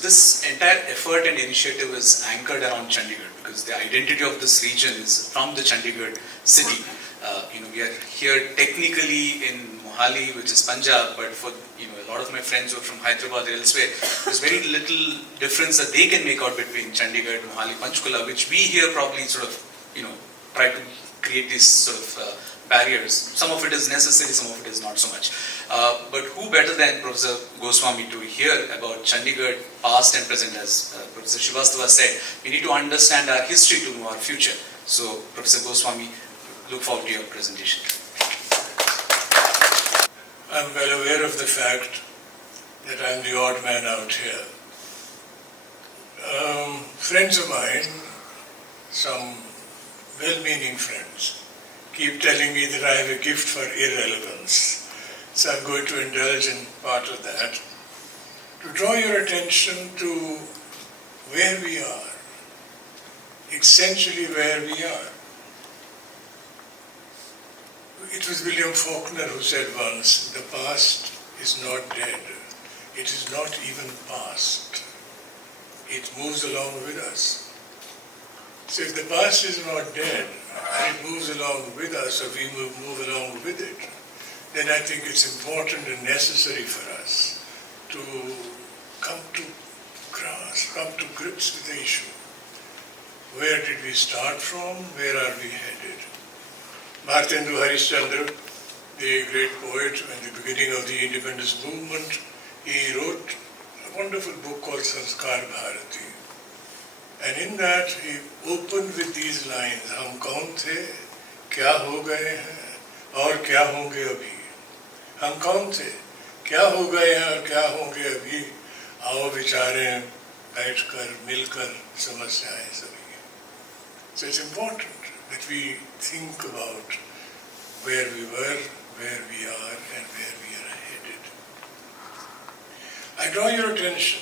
This entire effort and initiative is anchored around Chandigarh because the identity of this region is from the Chandigarh city. We are here technically in Mohali, which is Punjab, but for a lot of my friends who are from Hyderabad or elsewhere, there's very little difference that they can make out between Chandigarh, Mohali, Panchkula, which we here probably sort of try to create these sort of barriers. Some of it is necessary, some of it is not so much. But who better than Professor Goswami to hear about Chandigarh past and present, as Professor Srivastava said, we need to understand our history to know our future. So Professor Goswami, look forward to your presentation. I'm well aware of the fact that I'm the odd man out here. Friends of mine, some well-meaning friends, keep telling me that I have a gift for irrelevance. So I'm going to indulge in part of that. To draw your attention to where we are, essentially where we are. It was William Faulkner who said once, the past is not dead. It is not even past. It moves along with us. So if the past is not dead, and it moves along with us, or we move along with it, then I think it's important and necessary for us to come to grips with the issue. Where did we start from? Where are we headed? Bhartendu Harishchandra, the great poet at the beginning of the independence movement, he wrote a wonderful book called Sanskar Bharati. And in that he opened with these lines, हम कौन थे, क्या हो गए हैं, और क्या होंगे अभी. हम कौन थे, क्या हो गए हैं और क्या होंगे अभी, आओ विचारें बैठकर मिलकर समस्याएं सभी. So it's important that we think about where we were, where we are, and where we are headed. I draw your attention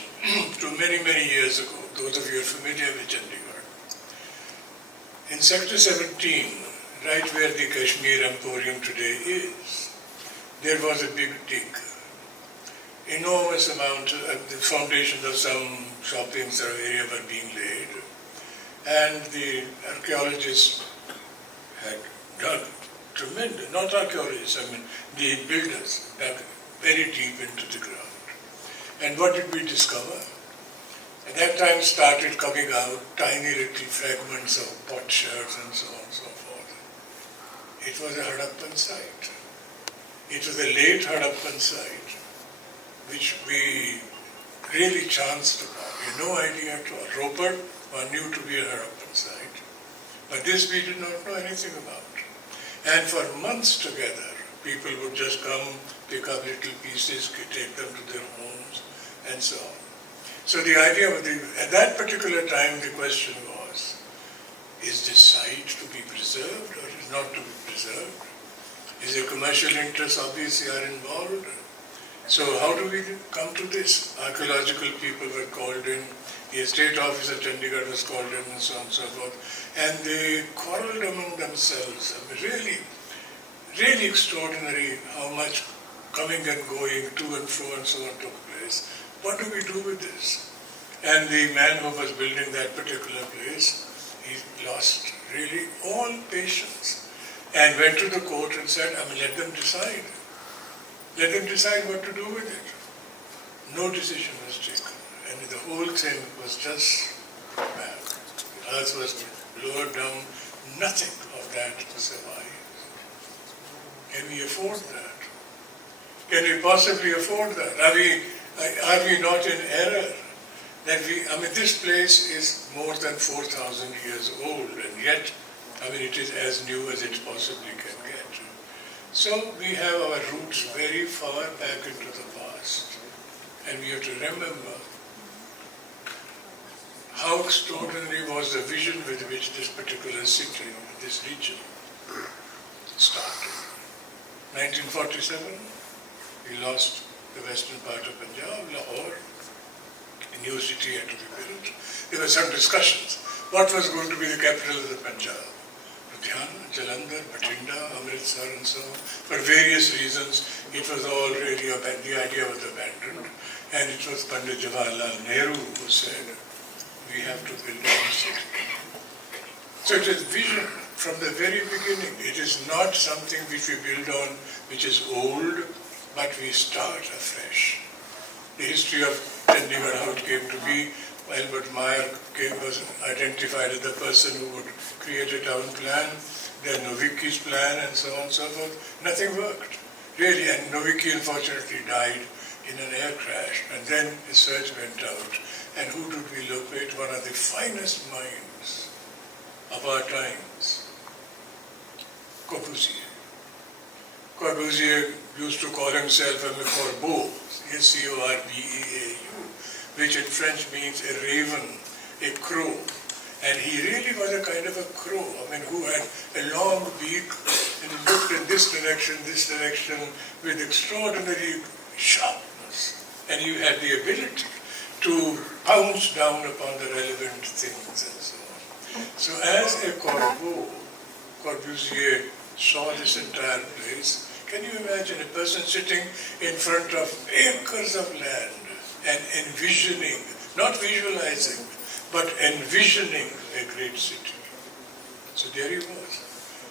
to many, many years ago, those of you are familiar with Chandigarh. In Sector 17, right where the Kashmir Emporium today is, there was a big dig. Enormous amount of the foundations of some shopping area were being laid, and the archaeologists had dug tremendous, not archaeologists, the builders dug very deep into the ground. And what did we discover? At that time started coming out tiny little fragments of potsherds and so on and so forth. It was a Harappan site. It was a late Harappan site, which we really chanced upon. We had no idea at all. Ropar one knew to be a Harappan site, but this we did not know anything about. And for months together, people would just come, pick up little pieces, take them to their homes, and so on. So the idea of at that particular time, the question was, is this site to be preserved or is not to be preserved? Is there commercial interests obviously are involved? So how do we come to this? Archaeological people were called in, the estate officer Chandigarh was called in, and so on and so forth. And they quarreled among themselves. Really, really extraordinary how much coming and going, to and fro and so on took place. What do we do with this? And the man who was building that particular place, he lost really all patience and went to the court and said, let them decide. Let them decide what to do with it. No decision was taken. And the whole thing was just bad. The earth was lowered down. Nothing of that was survived. Can we afford that? Can we possibly afford that? Are we not in error? That this place is more than 4,000 years old, and yet, it is as new as it possibly can get. So we have our roots very far back into the past, and we have to remember how extraordinary was the vision with which this particular city, this region, started. 1947, we lost the western part of Punjab, Lahore. A new city had to be built. There were some discussions. What was going to be the capital of the Punjab? Ludhiana, Jalandhar, Bathinda, Amritsar and so on. For various reasons, it was all really, the idea was abandoned. And it was Pandit Jawaharlal Nehru who said, we have to build our city. So it is vision from the very beginning. It is not something which we build on which is old, but we start afresh. The history of Chandigarh, how it came to be, Albert Meyer was identified as the person who would create a town plan, then Novicki's plan, and so on and so forth. Nothing worked, really, and Novicki unfortunately died in an air crash, and then the search went out. And who did we locate? One of the finest minds of our times, Corbusier. Corbusier used to call himself a corbeau, C-O-R-B-E-A-U, which in French means a raven, a crow. And he really was a kind of a crow, who had a long beak and looked in this direction, with extraordinary sharpness. And he had the ability to pounce down upon the relevant things and so on. So as a corbeau, Corbusier saw this entire place. Can you imagine a person sitting in front of acres of land and envisioning, not visualizing, but envisioning a great city? So there he was.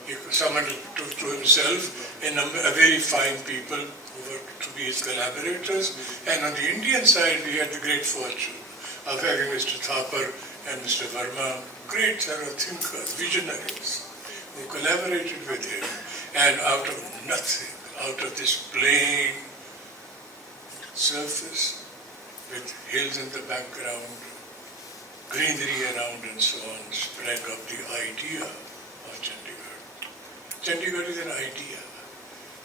He summoned to himself a very fine people who were to be his collaborators. And on the Indian side, we had the great fortune of having Mr. Thapar and Mr. Verma, great thinkers, visionaries, who collaborated with him. And out of nothing, out of this plain surface with hills in the background, greenery around and so on, sprang up the idea of Chandigarh. Chandigarh is an idea.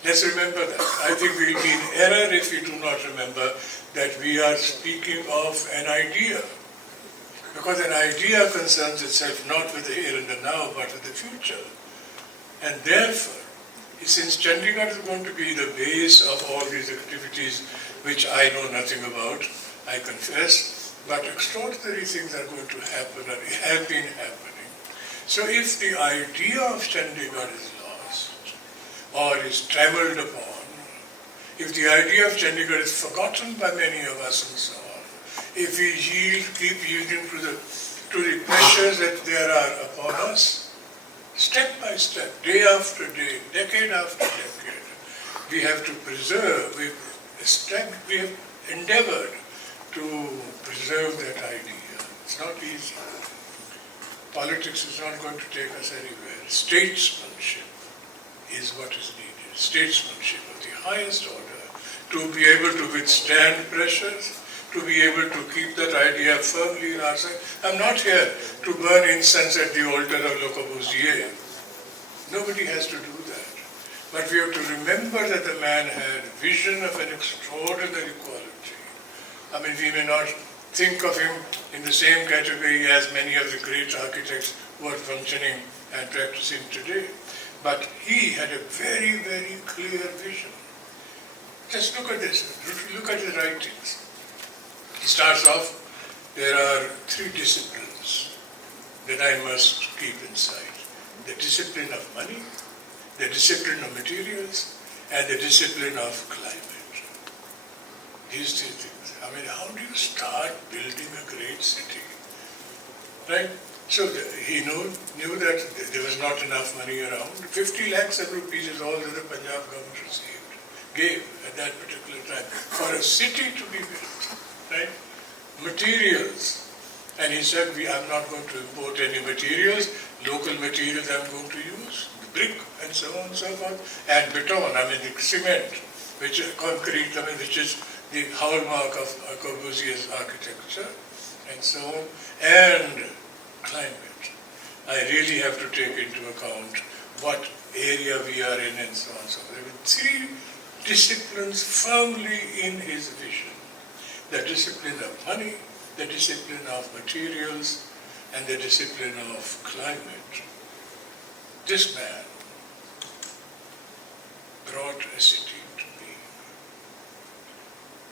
Let's remember that. I think we'll be in error if we do not remember that we are speaking of an idea. Because an idea concerns itself not with the here and the now, but with the future. And therefore, since Chandigarh is going to be the base of all these activities, which I know nothing about, I confess, but extraordinary things are going to happen or have been happening. So if the idea of Chandigarh is lost or is trammeled upon, if the idea of Chandigarh is forgotten by many of us and so on, if we keep yielding to the pressures that there are upon us, step by step, day after day, decade after decade, we have to preserve, we have endeavored to preserve that idea. It's not easy. Politics is not going to take us anywhere. Statesmanship is what is needed. Statesmanship of the highest order, to be able to withstand pressures, to be able to keep that idea firmly in our sight. I'm not here to burn incense at the altar of Le Corbusier. Nobody has to do that. But we have to remember that the man had vision of an extraordinary quality. We may not think of him in the same category as many of the great architects who are functioning and practicing today. But he had a very, very clear vision. Just look at this. Look at his writings. He starts off, there are three disciplines that I must keep in sight. The discipline of money, the discipline of materials, and the discipline of climate. These three things. How do you start building a great city? Right? So he knew that there was not enough money around. 50 lakhs of rupees is all that the Punjab government gave at that particular time for a city to be built. Right? Materials. And he said, I'm not going to import any materials. Local materials I'm going to use. Brick and so on and so forth. And beton, the cement, which is concrete, which is the hallmark of Corbusier's architecture, and so on. And climate. I really have to take into account what area we are in and so on and so forth. Three disciplines firmly in his vision. The discipline of money, the discipline of materials, and the discipline of climate. This man brought a city to being.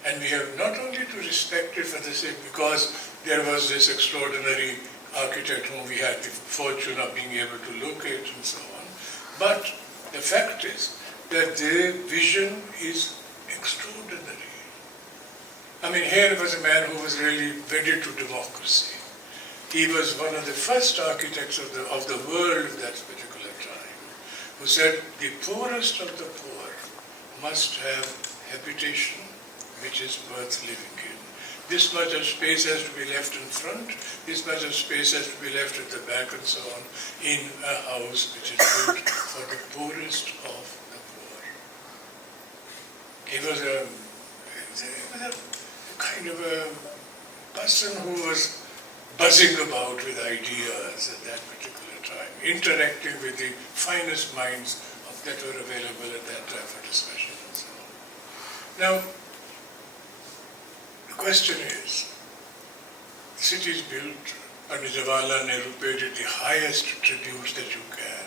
And we have not only to respect it for the sake, because there was this extraordinary architect whom we had the fortune of being able to locate and so on, but the fact is that their vision is extraordinary. I mean, here was a man who was really wedded to democracy. He was one of the first architects of the world at that particular time, who said the poorest of the poor must have habitation which is worth living in. This much of space has to be left in front, this much of space has to be left at the back and so on, in a house which is built for the poorest of the poor. He was a kind of a person who was buzzing about with ideas at that particular time, interacting with the finest minds that were available at that time for discussion and so on. Now, the question is, the city is built, and Jawaharlal Nehru paid it the highest tributes that you can.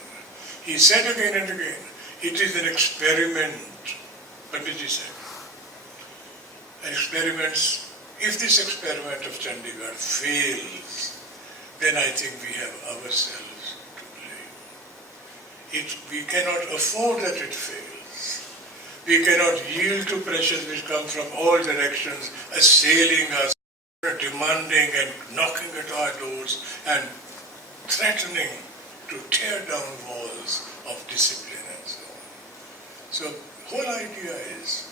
He said again and again, it is an experiment, Panditji said. Experiments, if this experiment of Chandigarh fails, then I think we have ourselves to blame. We cannot afford that it fails. We cannot yield to pressures which come from all directions, assailing us, demanding and knocking at our doors and threatening to tear down walls of discipline and so on. So the whole idea is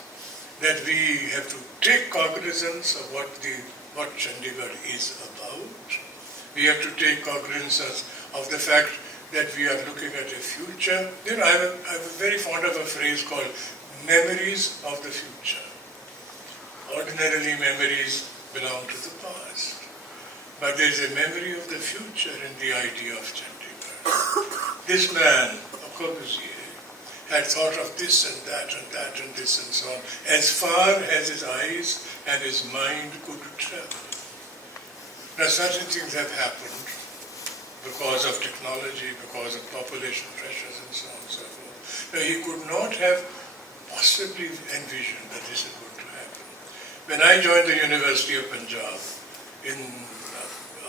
that we have to take cognizance of what Chandigarh is about. We have to take cognizance of the fact that we are looking at a future. You know, I'm very fond of a phrase called memories of the future. Ordinarily, memories belong to the past. But there's a memory of the future in the idea of Chandigarh. This man, Corbusier, had thought of this and that and that and this and so on, as far as his eyes and his mind could travel. Now, certain things have happened because of technology, because of population pressures and so on and so forth. Now, he could not have possibly envisioned that this is going to happen. When I joined the University of Punjab,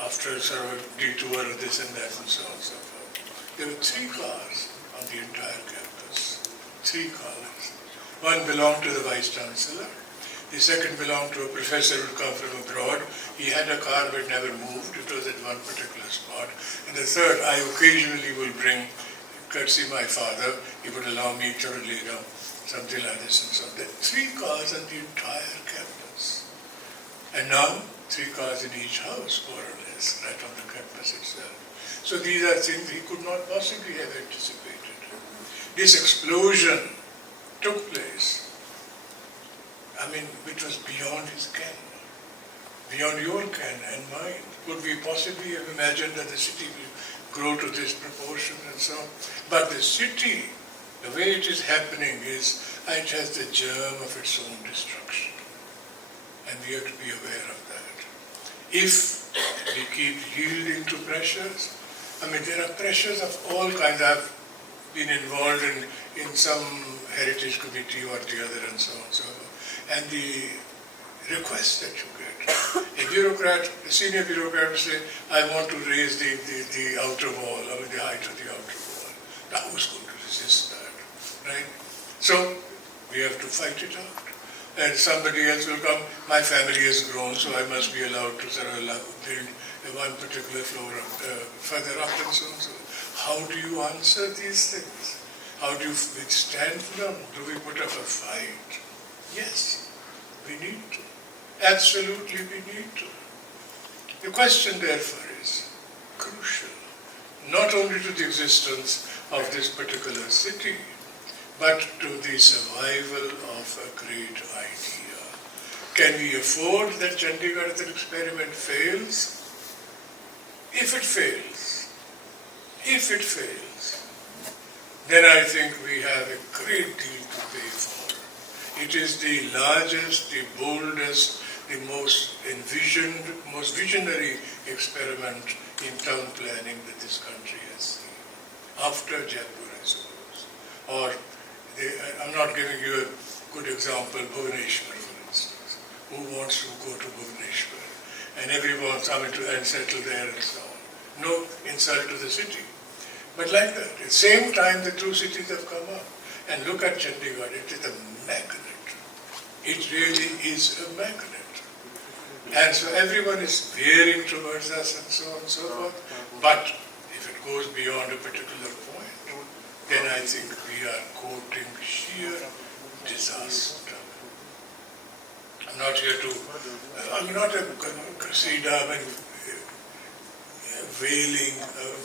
after sort of a detour of this and that and so on and so forth, there were 3 cars on the entire campus. 3 cars. One belonged to the Vice Chancellor. The second belonged to a professor who had come from abroad. He had a car but never moved. It was at one particular spot. And the third, I occasionally will bring, courtesy my father, he would allow me to lay down something like this and so on. There are 3 cars on the entire campus. And now, 3 cars in each house, more or less, right on the campus itself. So these are things he could not possibly have anticipated. This explosion took place, I mean, which was beyond his ken, beyond your ken and mine. Could we possibly have imagined that the city will grow to this proportion and so on? But the city, the way it is happening is, it has the germ of its own destruction. And we have to be aware of that. If we keep yielding to pressures, I mean, there are pressures of all kinds. I've been involved in some heritage committee or the other and so on and so forth. And the requests that you get. A bureaucrat, a senior bureaucrat will say, I want to raise the outer wall, I mean the height of the outer wall. Now who's going to resist that, right? So we have to fight it out. And somebody else will come, my family has grown, so I must be allowed to sort of build one particular floor further up and so on. So how do you answer these things? How do you withstand them? Do we put up a fight? Yes, we need to. Absolutely we need to. The question therefore is crucial, not only to the existence of this particular city, but to the survival of a great idea. Can we afford that Chandigarh as an experiment fails? If it fails, then I think we have a great deal to pay for. It is the largest, the boldest, the most envisioned, most visionary experiment in town planning that this country has seen. After Jaipur, I suppose. Or, I'm not giving you a good example, Bhubaneswar, for instance. Who wants to go to Bhubaneswar? And everyone coming to and settle there and so on. No insult to the city. But like that, at the same time the 2 cities have come up. And look at Chandigarh, it is a magnet. It really is a magnet. And so everyone is veering towards us and so on and so forth. But if it goes beyond a particular point, then I think we are courting sheer disaster. I'm not here to, I'm not a Qasida wailing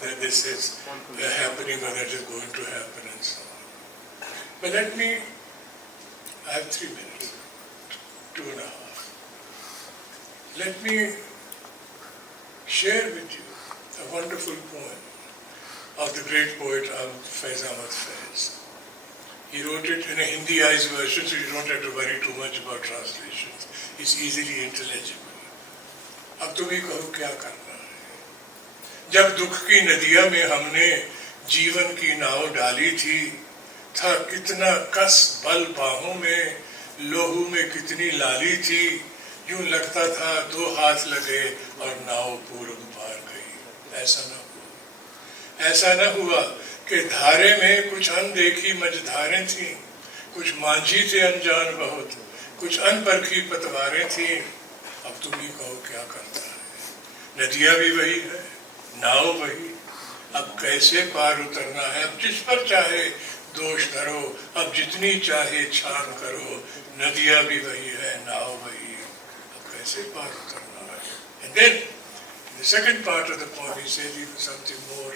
that this is happening or that is going to happen and so on. But let me, I have 3 minutes, 2.5. Let me share with you a wonderful poem of the great poet Faiz Ahmad Faiz. He wrote it in a Hindiized version, so you don't have to worry too much about translations. It's easily intelligible. अब तुम ही कहो क्या करना है। जब दुख की नदिया में हमने जीवन की नाव डाली थी, था कितना कस बल बाहों में, लोहू में कितनी लाली थी, यूं लगता था 2 हाथ लगे और नाव पूरब पार गई। ऐसा न हुआ कि धारे में कुछ अनदेखी मझधारें थीं, कुछ मांझी थे अनजान बहुत, कुछ अनपरखी पतवारें थीं। अब तुम ही कहो क्या करता है। नदियाँ भी वही है, नाव वही, अब कैसे पार उतरना है। अब जिस पर चाहे दोष धरो, अब जितनी चाहे छान करो, नदियाँ भी वही है, नाव वही, अब कैसे पार उतरना है। And then the second part of the poem he said even something more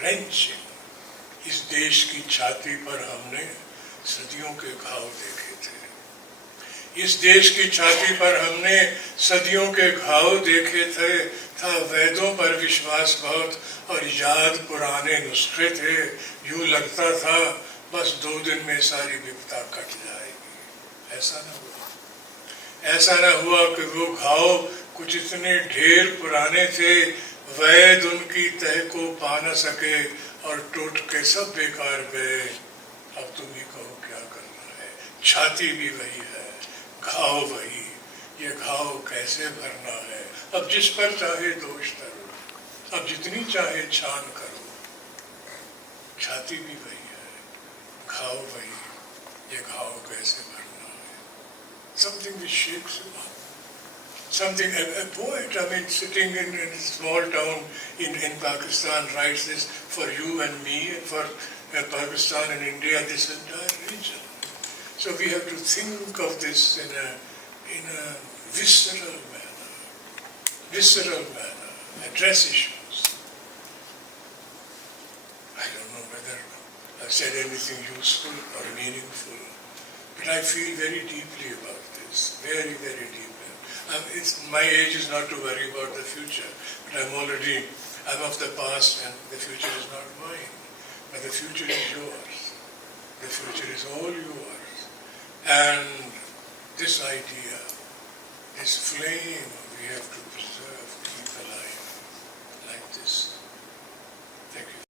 wrenching. इस देश की छाती पर हमने सदियों के घाव देखे थे। इस देश की छाती पर हमने सदियों के घाव देखे थे, था वेदों पर विश्वास बहुत और याद पुराने नुस्खे थे। यूं लगता था बस 2 दिन में सारी विपदा कट जाएगी। ऐसा न हुआ कि वो घाव कुछ इतने ढेर पुराने थे, वैद उनकी तह को पा न सके और टूट के सब बेकार गए। अब तुम ही कहो क्या करना है। छाती भी वही है, घाव वही, ये घाव कैसे भरना है। अब जिस पर चाहे दोष धरो, अब जितनी चाहे छान करो, छाती भी वही है, घाव वही, ये घाव कैसे भरना है। Something which shakes you up. Something, a poet, I mean, sitting in a small town in Pakistan writes this for you and me and for Pakistan and India, this entire region. So we have to think of this in a visceral manner, address issues. I don't know whether I've said anything useful or meaningful, but I feel very deeply about this, very, very deeply. My age is not to worry about the future, but I'm of the past and the future is not mine. But the future is yours. The future is all yours. And this idea, this flame, we have to preserve, keep alive like this. Thank you.